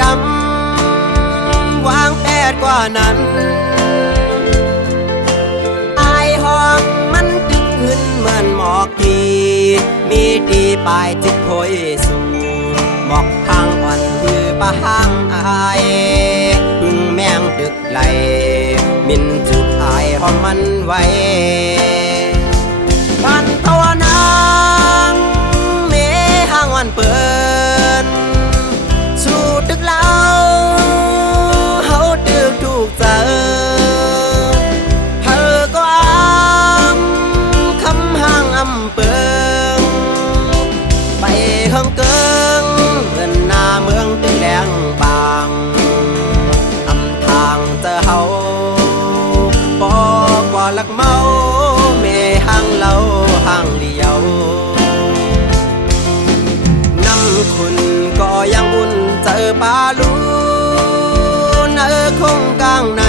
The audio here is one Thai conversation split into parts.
ดำวางแผนกว่านั้นอายห้องมันดึกขึ้นเหมือนหมอกกีมีดีปลายจิตโพยสูหมอกทางอ่อนคือปะห้างอายพึ่งแมงดึกไหลมินจุกอายหอมมันไว้ปันตะวันนางเมห้างวันเปินสู่ดึกเล่าเฮาดึกถูกเจอเธอก็คำห้างอำเปิงไปเฮิงเกิงเงินหน้าเมืองตึงแดงบางอำทางเจอเฮาบอกว่าลักเมาเมห้างเล่าห้างเลี้ยวน้ำคุณก็ยังอุ่นเจอปลาลูนคงกลางไหน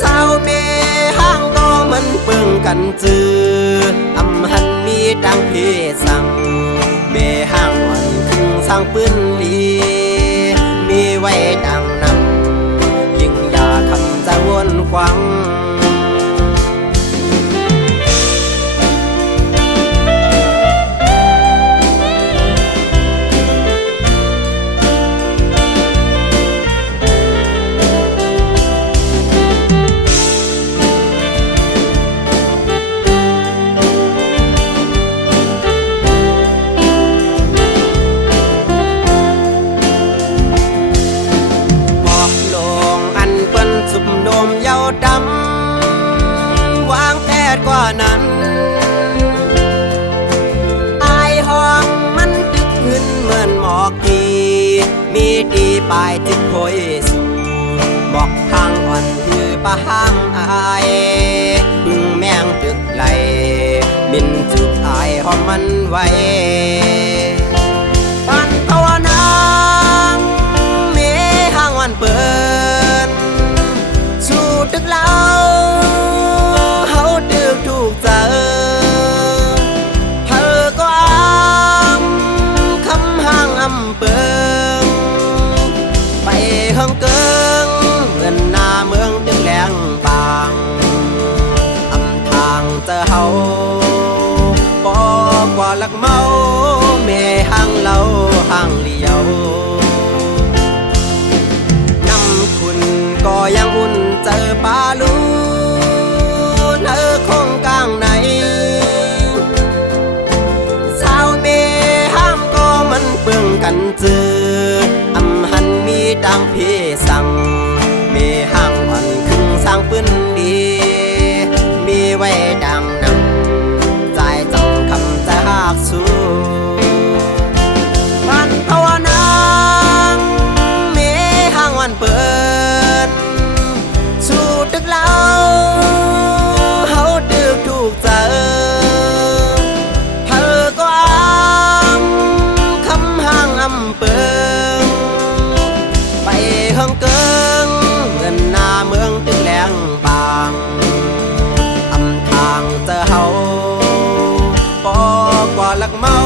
สาวเมห้างก็มันเปิงกันจืออำหันมีดังเพสั่งเมห้างวันคึงสร้างปืนลีมีไว้ดังนำยิ่งอยาคำจะวนควังสุบโนมเยาดำวางแผนกว่านั้นอายห้องมันดึกขึ้นเหมือนหมอกกีมีดีปลายจิตโพยสูหมอกทางอ่อนคือปะห้างอายพึ่งแมงดึกไหลบินจุบอายหอมมันไว้ปันตะวันนางเมห้างวันเปิดดึกเล่าเฮาดึกถูกเจอเธอก็คำห้างอำเปิงไปเฮิงเกิงเงินหน้าเมืองดึงแหลงบางอำทางเจอเฮาบอกว่าลักเมาเมห้างเล่าห้างเลี้ยวคุณก็ยังอุ่นเจอปลาลูนคงกลางไหนสาวเมห้ามก็มันเปิงกันจืออำหันมีดังพี่สั่งเมห้างอ่อนคึงสร้างปืนดีมีไว้ดังนำใจจังคำจะหากสู้ปันตะวันนางเมห้างวันเปิดสู่ดึกเล่าเฮาดึกถูกเจอเธอก็คำห้างอำเปิงไปเฮิงเกิงเงินหน้าเมืองตึงแหลงบางอำทางเจอเฮาบอกว่าลักเมา